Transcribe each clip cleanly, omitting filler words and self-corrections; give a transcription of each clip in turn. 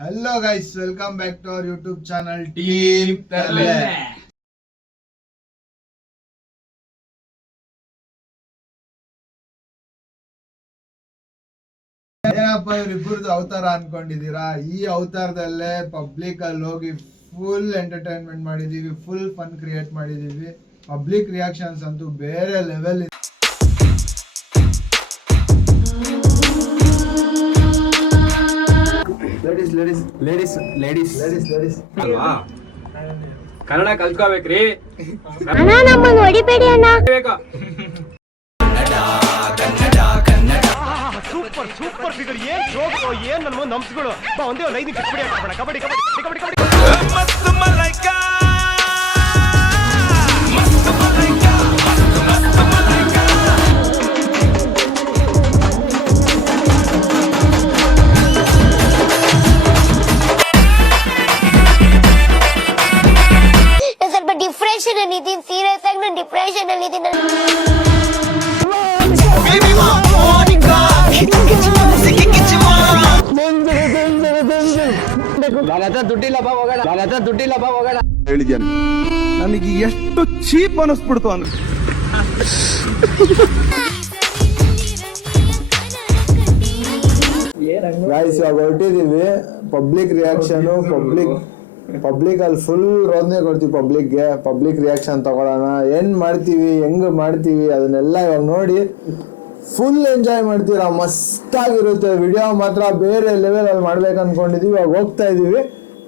Hello guys, welcome back to our YouTube channel Team Terle. ಏನಪ್ಪ ಇವರಿಬ್ಬರದು ಅವತಾರ ಅನ್ಕೊಂಡಿದೀರಾ? ಈ ಅವತಾರದಲ್ಲೇ public ಅಲ್ಲಿ ಹೋಗಿ ಫುಲ್ ಎಂಟರ್ಟೈನ್ಮೆಂಟ್ ಮಾಡಿದೀವಿ, ಫುಲ್ ಫನ್ ಕ್ರಿಯೇಟ್ ಮಾಡಿದೀವಿ. ಪಬ್ಲಿಕ್ ರಿಯಾಕ್ಷನ್ಸ್ ಅಂತೂ ಬೇರೆ ಲೆವೆಲ್. ಲೇಡೀಸ್ ಅಲ್ವಾ ಕನ್ನಡ ಕಲ್ತ್ಕೋಬೇಕ್ರಿ. ಅಣ್ಣ ನಮ್ಮನ್ನು ಹೊಡಿಬೇಡಿ ಅಣ್ಣ. ಸೂಪರ್ ಫಿಗರ್ ಏನ್ ಜೋಕ್ ಏನ್ ನನ್ನ ಮುಂದೆ ನಂಬಿಸ್ಗಳು ಒಂದೇ ಒಂದು 5 ನಿಮಿಷ ಕಬಡ್ಡಿ ಮಸ್ತ್ ಮಲೈಕಾ ಸ್ವಲ್ಪ ಡಿಪ್ರೆಷನ್ ಅಲ್ಲಿ ಇದೀನಿ, ಸೀರಿಯಸ್ ಆಗಿ ನಾನು ಡಿಪ್ರೆಷನ್ ಅಲ್ಲಿ ಇದೀನಿ. ದುಡ್ಡಿಲ್ಲಪ್ಪ ಹೋಗೋಣ ಹೇಳಿದ್ಯಾನೆ. ನನಗೆ ಎಷ್ಟು ಚೀಪ್ ಅನಿಸ್ಬಿಡ್ತು ಅಂದ್ರೆ ಗೈಸ್ ಇವಾಗ ಹೊರಟಿದೀವಿ. ಪಬ್ಲಿಕ್ ರಿಯಾಕ್ಷನ್, ಪಬ್ಲಿಕ್ ಅಲ್ಲಿ ಫುಲ್ ರೋದನೆ ಕೊಡ್ತೀವಿ. ಪಬ್ಲಿಕ್ ರಿಯಾಕ್ಷನ್ ತಗೊಳ್ಳೋಣ. ಏನ್ ಮಾಡ್ತೀವಿ, ಹೆಂಗ್ ಮಾಡ್ತೀವಿ ಅದನ್ನೆಲ್ಲ ಇವಾಗ ನೋಡಿ ಫುಲ್ ಎಂಜಾಯ್ ಮಾಡ್ತೀರಾ. ಮಸ್ತ್ ಆಗಿರುತ್ತೆ ವಿಡಿಯೋ ಮಾತ್ರ. ಬೇರೆ ಲೆವೆಲ್ ಅಲ್ಲಿ ಮಾಡ್ಬೇಕು ಅನ್ಕೊಂಡಿದೀವಿ. ಇವಾಗ ಹೋಗ್ತಾ ಇದೀವಿ,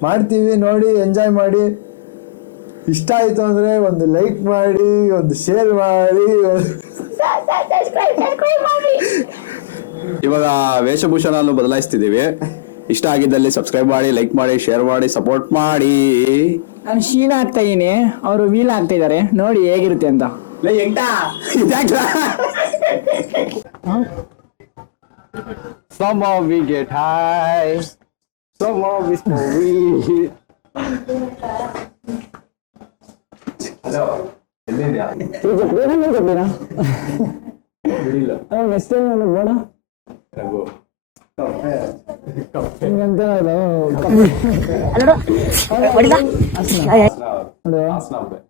ಮಾಡ್ತೀವಿ. ನೋಡಿ ಎಂಜಾಯ್ ಮಾಡಿ. ಇಷ್ಟ ಆಯ್ತು ಅಂದ್ರೆ ಒಂದು ಲೈಕ್ ಮಾಡಿ, ಒಂದು ಶೇರ್ ಮಾಡಿ. ಇವಾಗ ವೇಷಭೂಷಣ ಬದಲಾಯಿಸ್ತಿದೀವಿ. ಇಷ್ಟ ಆಗಿದ್ದಲ್ಲಿ ಸಬ್ಸ್ಕ್ರೈಬ್ ಮಾಡಿ, ಲೈಕ್ ಮಾಡಿ, ಶೇರ್ ಮಾಡಿ, ಸಪೋರ್ಟ್ ಮಾಡಿ. ನಾನು ಶೀನ ಆಗ್ತಾ ಇದೀನಿ, ಅವರು ವೀಲ್ ಆಗ್ತಾ ಇದಾರೆ. ನೋಡಿ ಹೇಗಿರುತ್ತೆ ಅಂತ. Somehow we get high, somehow we smoke.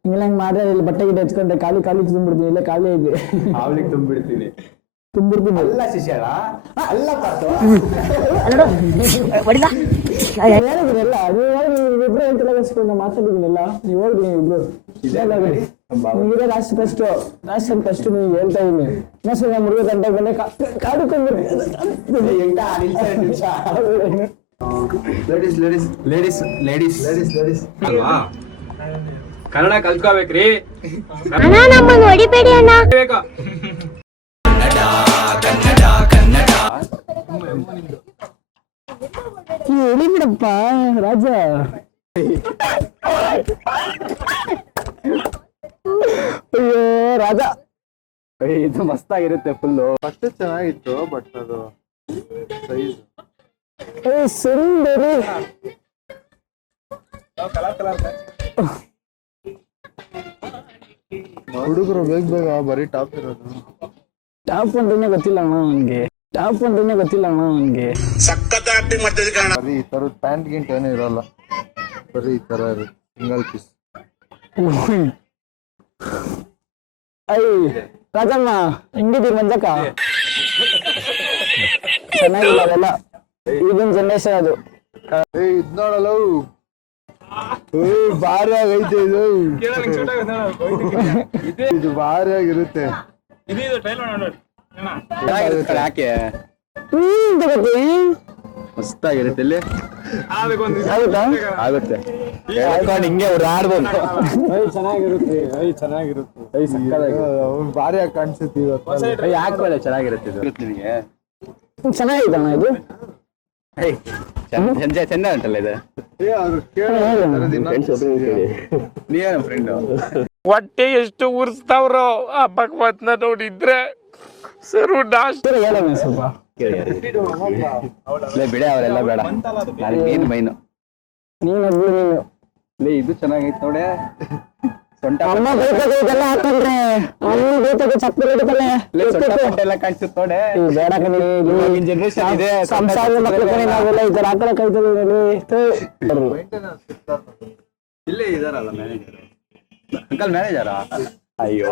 ಹಿಂಗೆಲ್ಲ ಮಾಡ್ರೆ ಇಲ್ಲಿ ಬಟ್ಟೆ ಗಿಟ್ಟೆ ಹಚ್ಕೊಂಡ್ರೆ ಖಾಲಿ ತುಂಬಿಡ್ತೀನಿ. ಇಲ್ಲ ಖಾಲಿ ಇದೆ, ಅವಳಿಗೆ ತುಂಬಿಡ್ತೀನಿ. ತುಂಬಿಡ್ತೀನಿ. ಅಲ್ಲ ಶಿಷ್ಯರ, ಅಲ್ಲ ಪಾತು. ಹೇಳಿದ್ರಲ್ಲ ಇಬ್ರು ಹೇಳ್ತಿಲ್ಲ, ಮಾತಾಡಿದ್ದೀನಿಲ್ಲ. ನೀವು ಹೋಗ್ರಿ ಇಬ್ರು. ನಿಮ್ಗೆ ಲಾಸ್ಟ್ ಫಸ್ಟ್ ನೀವು ಹೇಳ್ತಾ ಇದೀನಿ. ಇನ್ನೊಂದ್ಸಲ ನಾನು 3 ಗಂಟೆಗೆ ಬಂದೆ ಲೇಡೀಸ್ ಅಲ್ವಾ ಕನ್ನಡ ಕಲ್ತ್ಕೋಬೇಕ್ರಿ. ಅಣ್ಣ ನಮ್ಮನ್ನು ಹೊಡಿಬೇಡಿ ಅಣ್ಣ. ಹೇಳಿ ಬಿಡಪ್ಪ ರಾಜ. ಅಯ್ಯೋ ರಾಜ, ಇದು ಮಸ್ತಾಗಿರುತ್ತೆ ಫುಲ್ಲು. ಫಸ್ಟ್ ಚೆನ್ನಾಗಿತ್ತು, ಬಟ್ ಅದು ಸೈಜ್ ಸುಂದರಿ. ಹುಡುಗರು ಬೇಗ ಬರೀ ಟಾಪ್ ಇರೋದು. ಟಾಪ್ ಅಂತಾನೆ ಗೊತ್ತಿಲ್ಲ ಅಣ್ಣ ಅವನ್ಗೆ. ಬರೀ ಈ ತರದ ಪ್ಯಾಂಟ್ ಗಿಂಟ್ ಏನೂ ಇರಲ್ಲ, ಬರೀ ಈ ತರ ಸಿಂಗಲ್ ಪೀಸ್. ಐ ರಾಜಮ್ಮ ಹೆಂಗಿದ್ದೀರಿ ಮಂಜಕ್ಕ? ಚೆನ್ನಾಗಿಲ್ಲ ಅದೆಲ್ಲ, ಈಗಿನ ಜನರೇಷನ್ ಅದು. ಇದ್ ನೋಡಲ್ಲ, ಭಾರಿ ಆಗೈತೆ ಇದು. ಇದು ಭಾರಿ ಆಗಿರುತ್ತೆ. ಯಾಕೆ ಮಸ್ತಾಗಿರುತ್ತೆ ಇಲ್ಲಿ. ಆಗುತ್ತೆ ಹಿಂಗೆ ಅವ್ರು ಆಡ್ಬೋದು. ಚೆನ್ನಾಗಿರುತ್ತೆ, ಭಾರಿ ಆಗಿ ಕಾಣಿಸುತ್ತೆ ಇವತ್ತು. ಯಾಕೆ ಚೆನ್ನಾಗಿರುತ್ತೆ ಇದು ನಿನಗೆ? ಚೆನ್ನಾಗಿದ್ದಣ್ಣ ಇದು. ಚಂದ ಉಂಟಲ್ಲ ಇದು. ನೀವೇನು ಫ್ರೆಂಡ್? ಹೊಟ್ಟೆ ಎಷ್ಟು ಉರ್ಸ್ತಾವ್ರೋ ಆ ಭಗವತ್ನ ನೋಡಿದ್ರೆ ಸರು ಡಾಸ್ಟ್. ಸ್ವಲ್ಪ ಬಿಡೆ ಅವರೆಲ್ಲ ಬೇಡ, ನನಗೆ ಮೈನು. ನೀನು ಇದು ಚೆನ್ನಾಗೈತೆ ನೋಡೆ. ಅಮ್ಮ ಬೈತಾಗೈತೆಲ್ಲ ಹಾಕೊಂಡ್ರೆ ಅಮ್ಮ ಬೈತಾಗ ಚಪ್ಪಲಿ ಹಿಡಿತಾನೆ ಎಲ್ಲ ಕಾಣಿಸುತ್ತೆ ನೋಡೆ ಬೇಡ ಕಣಿ ಜನರೇಷನ್ ಇದೆ ಸಂಸಾರದ ಮಕ್ಕಳು ಕಣಿ ನಾವೆಲ್ಲ ಈ ತರ ಹಾಕಳ ಕೈತದೆ ಇಲ್ಲೇ ಇದಾರಲ್ಲ ಮ್ಯಾನೇಜರ್ ಅಂಕಲ್ ಮ್ಯಾನೇಜರಾ ಅಯ್ಯೋ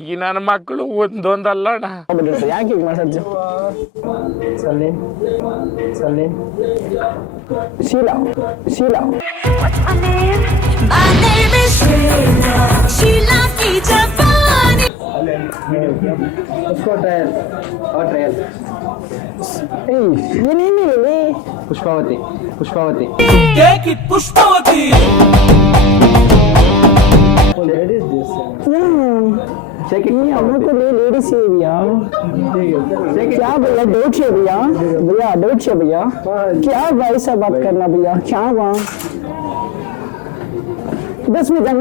ಈ ನನ್ನ ಮಕ್ಕಳು ಒಂದೊಂದಲ್ಲ ಅಣ್ಣ. ಯಾಕೆ ಹೀಗೆ ಮಾತಾಡ್ತೀವಿ ಸಲ್ಲಿ Sheila My name is Sheila Ki Japani. ಏನೇನು ಪುಷ್ಪಾವತಿ हमको लेडीज से भैया क्या भैया डाउट है भैया डाउट है भैया क्या भाई से बात करना भैया क्या वहाँ 10 मिनट है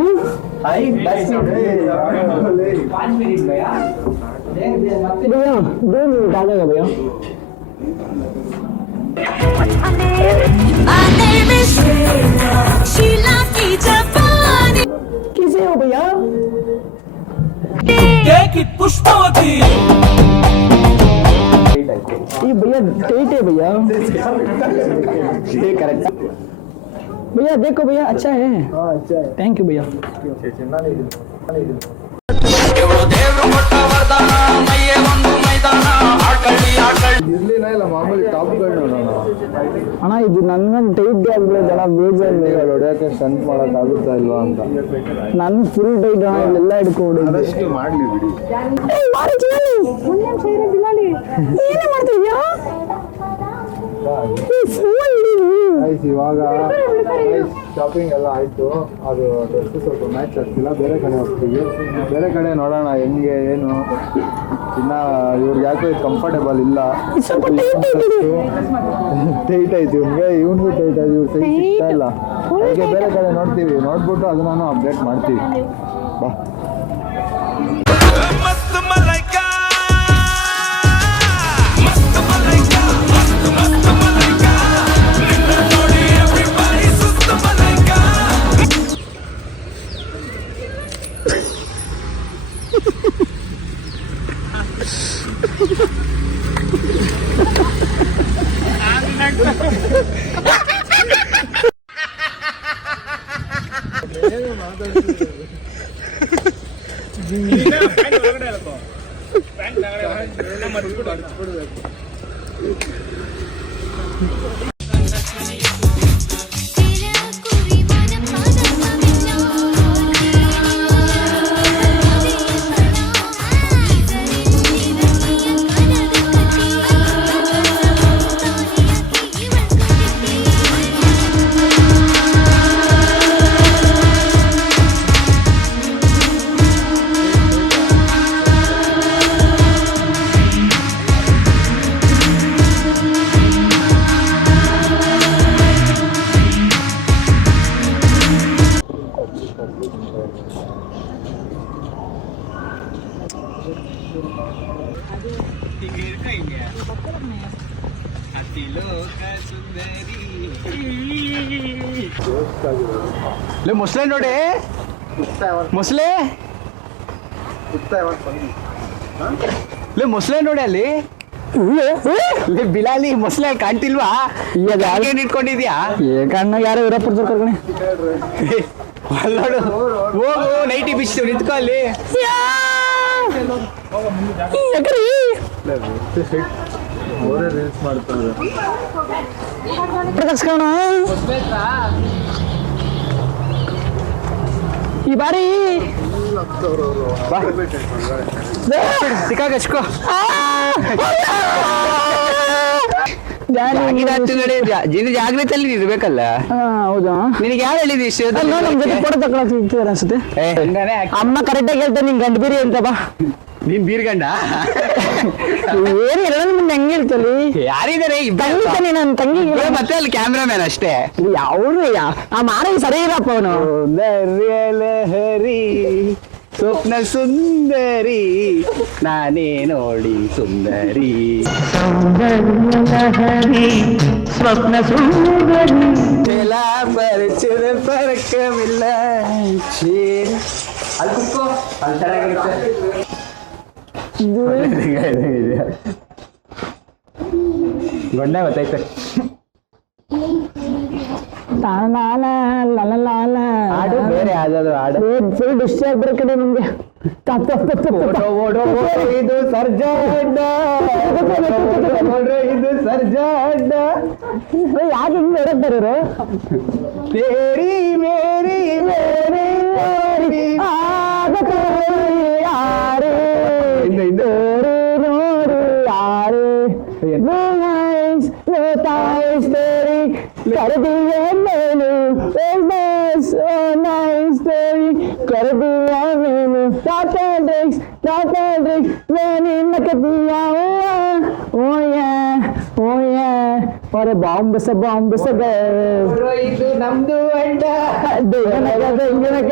भैया 2 मिनट आ जाएगा भैया My name is Sheila Ki Japani. किसे हो भैया ये भैया डेट है भैया ಕರೆಕ್ಟ್ भैया देखो भैया अच्छा है थैंक यू भैया ಇರ್ಲಿಲ್ಲ ಇಲ್ಲ ಮಾಮೂಲಿ ಟಾಪ್ಗಳು ನೋಡೋಣ ಅಣ್ಣ ಇದು ನನ್ನ ಟೈಟ್ ಆಗ್ಬಿಡೋದಲ್ಲ ಬೇಜಾರು ಹೊಡೆಯೋಕೆ ಸ್ಟಂಟ್ ಮಾಡಕ್ ಆಗುತ್ತಾ ಇಲ್ವಾ ಅಂತ ನನ್ನ ಫುಲ್ ಟೈಟ್ ಅಣ್ಣ ಇಲ್ಲೆಲ್ಲ ಹಿಡ್ಕೊಂಡು ಅದಷ್ಟು ಮಾಡ್ಲಿ ಬಿಡಿ ಏನೇ ಮಾಡ್ತಿದ್ಯಾ ಆಯ್ತು ಇವಾಗ ಶಾಪಿಂಗ್ ಎಲ್ಲ ಆಯ್ತು ಅದು ಡ್ರೆಸ್ ಸ್ವಲ್ಪ ಮ್ಯಾಚ್ ಆಗ್ತಿಲ್ಲ ಬೇರೆ ಕಡೆ ಹೋಗ್ತೀವಿ ಬೇರೆ ಕಡೆ ನೋಡೋಣ ಹೆಂಗೆ ಏನು ಇನ್ನ ಇವ್ರಿಗೆ ಯಾಕೋ ಇದು ಕಂಫರ್ಟೇಬಲ್ ಇಲ್ಲ ಟೈಟ್ ಆಯ್ತು ಇವ್ನಿಗೂ ಟೈಟ್ ಆಯ್ತು ಇವ್ರು ಸೈಜ್ ಸಿಗ್ತಾ ಇಲ್ಲ ಅದಕ್ಕೆ ಬೇರೆ ಕಡೆ ನೋಡ್ತೀವಿ ನೋಡ್ಬಿಟ್ಟು ಅದನ್ನ ಅಪ್ಡೇಟ್ ಮಾಡ್ತೀವಿ ಬಾ ಮಸ್ತ್ ಮಲೈಕಾ ಮುಸ್ಲೆ ನೋಡಿ ಮುಸ್ಲೆ ಮುಸ್ಲೆ ನೋಡಿ ಅಲ್ಲಿ ಬಿಲಾಲಿ ಮೊಸಳೆ ಕಾಣ್ತಿಲ್ವಾ ಏನ್ ಇಟ್ಕೊಂಡಿದ್ಯಾ ಕಣ್ಣ ಯಾರೋ ಇರಪ್ಪ ಕರ್ಕೊಂಡೆ ನೋಡು ಹೋಗು ನೈಟಿ ಬಿಚ್ಚು ನಿಂತ್ಕೊ ಅಲ್ಲಿ ಅವರೇ ರೀಲ್ಸ್ ಮಾಡ್ತಾರೆ ಈ ಬಾರಿ ಸಿಕ್ಕಾಗ ಹಚ್ಕೋ ಜಾಗ್ರತೆಯಲ್ಲಿ ಇರ್ಬೇಕಲ್ಲ ಹೌದಾ ನಿನಗೆ ಯಾರು ಹೇಳಿದ್ವಿ ಇಷ್ಟು ನಮ್ ಜೊತೆ ಫೋಟೋ ತಗೊಳಕ್ ಅನ್ಸುತ್ತೆ ಅಮ್ಮ ಕರೆಕ್ಟಾಗಿ ಹೇಳ್ತಾರೆ ನಿಂಗೆ ಗಂಡು ಬೀರಿ ಅಂತ ಬಾ ನೀನ್ ಬೀರ್ಗಂಡ ಏನು ಎಲ್ಲ ಮುಂದೆ ಹೆಂಗೆ ಹೇಳ್ತಲ್ಲಿ ಯಾರಿದ್ದಾರೆ ತಂಗಿ ತಾನೆ ನನ್ನ ತಂಗಿ ಮತ್ತೆ ಅಲ್ಲಿ ಕ್ಯಾಮ್ರಾಮ್ಯಾನ್ ಅಷ್ಟೇ ಯಾವ್ದು ಆ ಮಾರ ಸರಿ ಇರಪ್ಪ ಅವನು ಹರಿ ಸ್ವಪ್ನ ಸುಂದರಿ ನಾನೇ ನೋಡಿ ಸುಂದರಿ ಸ್ವಪ್ನ ಸುಂದರಿ ಪರಿಚಯ ಪರಕವಿಲ್ಲ ಅಲ್ಲಿ ಕುತ್ಕೋ, ಅಲ್ಲಿ ಚೆನ್ನಾಗಿರುತ್ತೆ. ಗೊಡ್ಡ ಗೊತ್ತೈತೆ. ಹಾಡು ಬೇರೆ ಯಾವ್ದಾದ್ರು ಹಾಡು ಫುಲ್ ಡಿಸ್ಟ್ರಿ ಆಗ್ಬರೋ ಕಡೆ ನಿಮ್ಗೆ. ಇದು ಸರ್ಜಾ ಅಡ್ಡ, ಇದು ಸರ್ಜಾ ಅಡ್ಡ. ಯಾಕೆ ಹಿಂಗ್ ನೋಡಕ್ ಬರೋರು? ತೇರಿ ಮೇರಿ ಮೇರಿ ಆಗ ಯಾರೇ ನೋಡಿ ಯಾರೇ कर दिया मैंने so nice story कर दिया मैंने टाटा ड्रिंक्स मैंने नक दिया oh yeah और बॉम्ब से ಇದು ನಮ್ದು ಅಡ್ಡ ದಂಗನಕ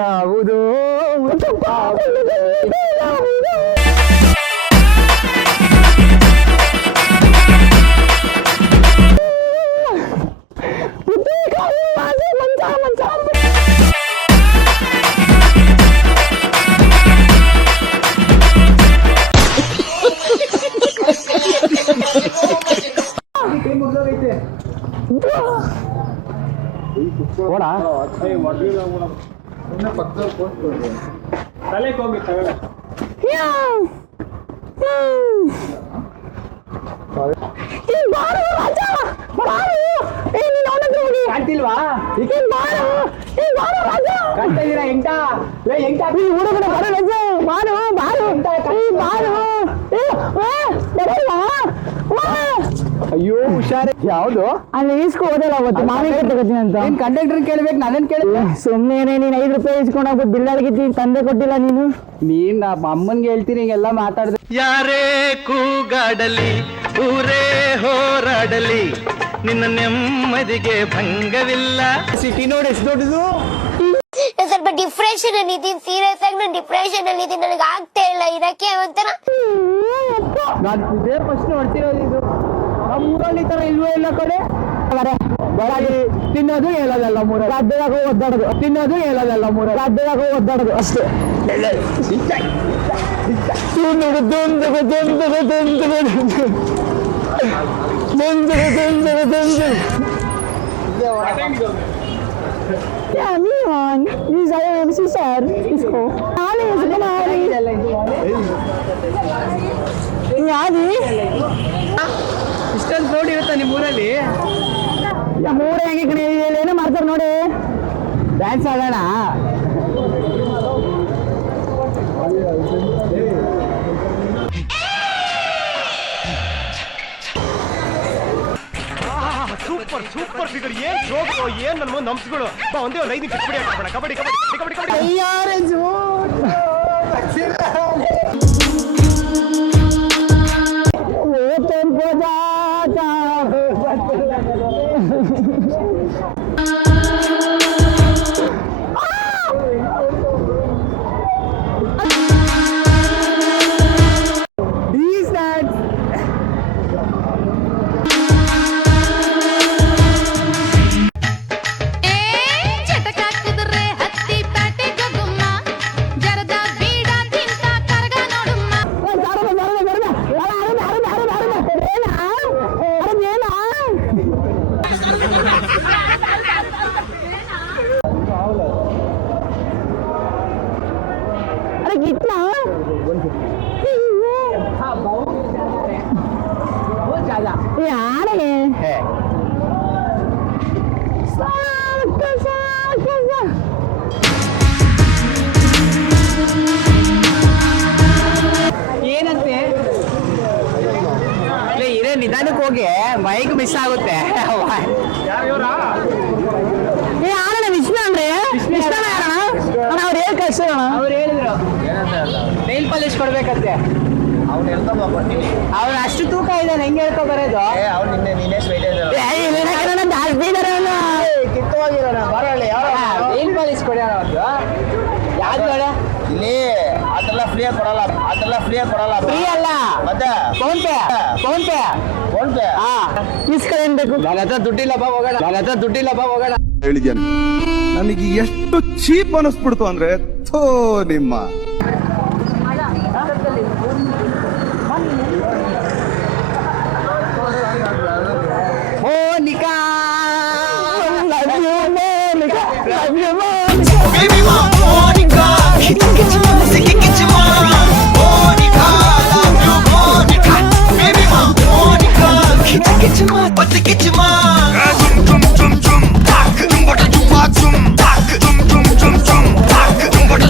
ಯಾವುದು ಕಾಣ್ತಿಲ್ವಾ? ಕಾಣ್ತಿದ್ದೀರಾ? ಎಂಟ ಅಯ್ಯೋ ಹುಷಾರಿ. ಯಾವ್ದು ಅಲ್ಲಿ ಈಸ್ಕೊ ಹೋದಲ್ಲ ಅವತ್ತು ಮಾವಿನ ತಗೋತೀನಿ ಅಂತ. ಕಂಡಕ್ಟರ್ ಕೇಳ್ಬೇಕು, ನಾನೇನ್ ಕೇಳಿದ್ದೆ? ಸುಮ್ಮನೆ ನೀನ್ 5 ರೂಪಾಯಿ ಇಸ್ಕೊಂಡು ಹೋಗ್ಬಿಟ್ಟು ಬಿಲ್ ಅಡಗಿದ್ದೀನಿ, ತಂದೆ ಕೊಟ್ಟಿಲ್ಲ ನೀನು. ನೀನ್ ಅಮ್ಮನ್ಗೆ ಹೇಳ್ತೀನಿ ಹಿಂಗೆಲ್ಲ ಮಾತಾಡಿದ್ರೆ. ಯಾರೇ ಕೂಗಾಡಲಿ ಊರೇ ಹೋರಾಡಲಿ ನಿನ್ನ ನೆಮ್ಮದಿಗೆ ಭಂಗವಿಲ್ಲ. ಸಿಟಿ ನೋಡಿ ಎಷ್ಟು ದೊಡ್ಡದು. ಸ್ವಲ್ಪ ಡಿಪ್ರೆಷನ್ ಅಲ್ಲಿ ಇದೀನಿ, ಸೀರಿಯಸ್ ಆಗಿ ನಾನು ಡಿಪ್ರೆಷನ್ ಅಲ್ಲಿ ಇದೀನಿ, ನನಗೆ ಆಗ್ತಾ ಇಲ್ಲ ಇರಕ್ಕೆ ಒಂಥರ. ನಾನು ಇದೇ ಫಸ್ಟ್ ನೋಡ್ತಿರೋದು ಇದು. ನಮ್ಮ ಊರಲ್ಲಿ ಈ ತರ ಇಲ್ವೇ ಇಲ್ಲ ಕಡೆ. ಬೆಳಗ್ಗೆ ತಿನ್ನೋದು ಹೇಳೋದಲ್ಲ ಮೂರ ಗದ್ದೆದಾಗ ಒದ್ದಾಡೋದು, ತಿನ್ನೋದು ಹೇಳೋದಲ್ಲ ಮೂರ ಗದ್ದೆದಾಗ ಒದ್ದಾಡೋದು ಅಷ್ಟೇ. ಇಷ್ಟೊಂದು ಕ್ರೌಡ್ ಇರುತ್ತಾ ನಿಮ್ಮೂರಲ್ಲಿ? ಮೂರೇ ಹೆಂಗೆ ಕಣೆ, ಏನೋ ಮಾಡ್ತಾರೆ ನೋಡಿ. ಡ್ಯಾನ್ಸ್ ಆಡೋಣ. Super figure. ಏನ್ ಜೋಕ್, ಏನ್ ನನ್ನ ಮುಂದೆ ಹಂಸಗಳು. ಬಾ ಒಂದೇ ಒಂದು 5 ನಿಮಿಷ ಕಬಡ್ಡಿ ಆಡ್ಬಿಡೋಣ. ಕಬಡ್ಡಿ ಏನಂತೆ ಇರೇ ನಿಧಾನಕ್ಕೆ ಹೋಗಿ, ಮೈಕ್ ಮಿಸ್ ಆಗುತ್ತೆ. ವಿಷ್ಣು ಅಂದ್ರೆ ಅವ್ರು ಹೇಳಿ ಕಳ್ಸೋಣ. ಅವ್ರು ಹೇಳಿದ್ರು ನೈಲ್ ಪಾಲಿಶ್ ಕೊಡ್ಬೇಕಂತೆ. ಅವ್ನು ಅಷ್ಟು ತೂಕ ಇದ್ದಾನೆ, ಹೆಂಗೆ ಹೇಳ್ಕೊ ಬರೋದು? ಏನ್ ಪಾಲಿಸ್ ಕೊಡ್ಯಾರ ಒಂದು ಯಾವ್ದು ಬೇಡ ಇಲ್ಲಿ ಅದೆಲ್ಲ ಫ್ರೀ ಕೊಡಲ್ಲ, ಫ್ರೀ ಅಲ್ಲ, ಮತ್ತೆ ಫೋನ್ ಪೇ ಹಾ ಇಸ್ಕೊಂಡು ಬೇಕು. ನನ್ನ ಹತ್ರ ದುಡ್ಡಿಲ್ಲಪ್ಪ ಹೋಗೋಣ. ಹೇಳಿದ್ದೇನೆ, ನನಗೆ ಎಷ್ಟು ಚೀಪ್ ಅನಿಸ್ಬಿಡ್ತು ಅಂದ್ರೆ ಥೋ ನಿಮ್ಮ Monika love you Monica, love you Monica. Baby Monica, Monica, love you Monica. Baby Monica, Tum tum tum, tak tum bata jumpa tum, tak tum tum tum tum, tak tum bata.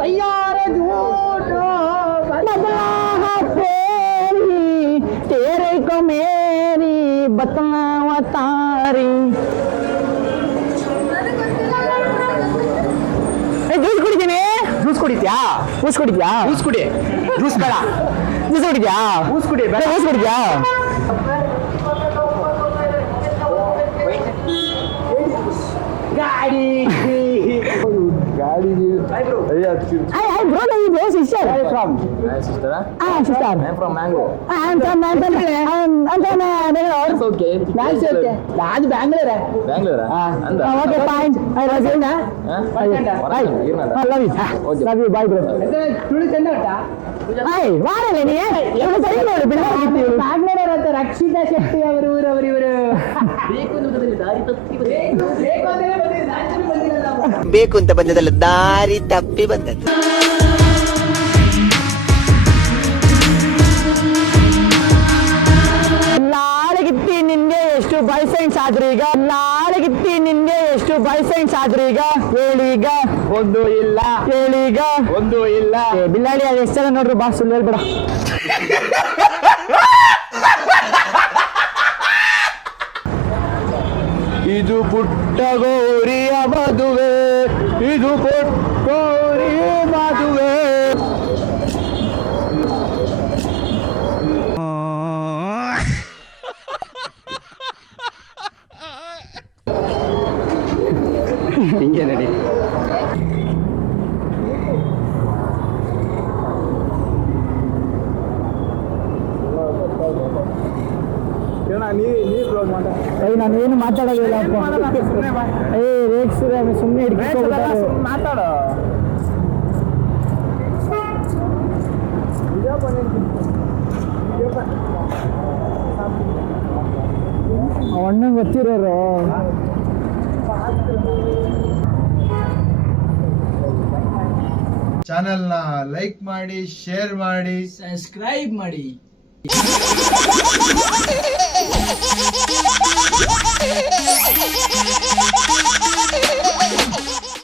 सैयारे झूठो बदला तेरी, तेरे को मेरी बतलावा तारी. ಜ್ಯೂಸ್ ಕುಡಿತೀನಿ. Juice ಕುಡಿದ್ಯಾ? Juice ಕುಡಿ. Juice ಬೇಡ. ಜ್ಯೂಸ್ ಕುಡಿದ್ಯಾ? ಜ್ಯೂಸ್ ಕುಡಿದ್ಯಾ? ಗಾಡಿ Hi bro, my sister. Where are you from? My sister? Sister. I'm from Mango. I'm from Bangalore. That's okay. That's okay. That's Bangalore. Okay, fine. I was in there. Bye. I love you. Love you. Bye, bro. Hi, where are you? You are saying no. Bangalore at Rakshita Shetty ಅವರು ಬೇಕು ಅಂತ ಬಂದದಲ್ಲ, ದಾರಿ ತಪ್ಪಿ ಬಂದದ್ದು. ನಾಳೆಗಿತ್ತಿ ನಿನ್ಗೆ ಎಷ್ಟು ಬಾಯ್ಫ್ರೆಂಡ್ಸ್ ಆದ್ರೂ ಈಗ? ಹೇಳೀಗ ಒಂದು ಇಲ್ಲ. ಬಿಲ್ಲಾಡಿ ಅದು ಎಷ್ಟು ಜನ ನೋಡ್ರು ಬಾ, ಸುಳ್ಳು ಹೇಳ್ಬೇಡ. ಇದು ಪುಟ್ಟ ಗೌರಿಯ ಮದುವೆ, ಹಿಂಗೆ ನಡಿ. ನಾನೇನು ಮಾತಾಡೋದಿಲ್ಲ. ರೇಕ್ಸ್ ಸುಮ್ಮನೆ ಮಾತಾಡೋ. ಅಣ್ಣಂಗೆ ಗೊತ್ತಿರೋರು. ಚಾನೆಲ್ನ ಲೈಕ್ ಮಾಡಿ, ಶೇರ್ ಮಾಡಿ, ಸಬ್ಸ್ಕ್ರೈಬ್ ಮಾಡಿ.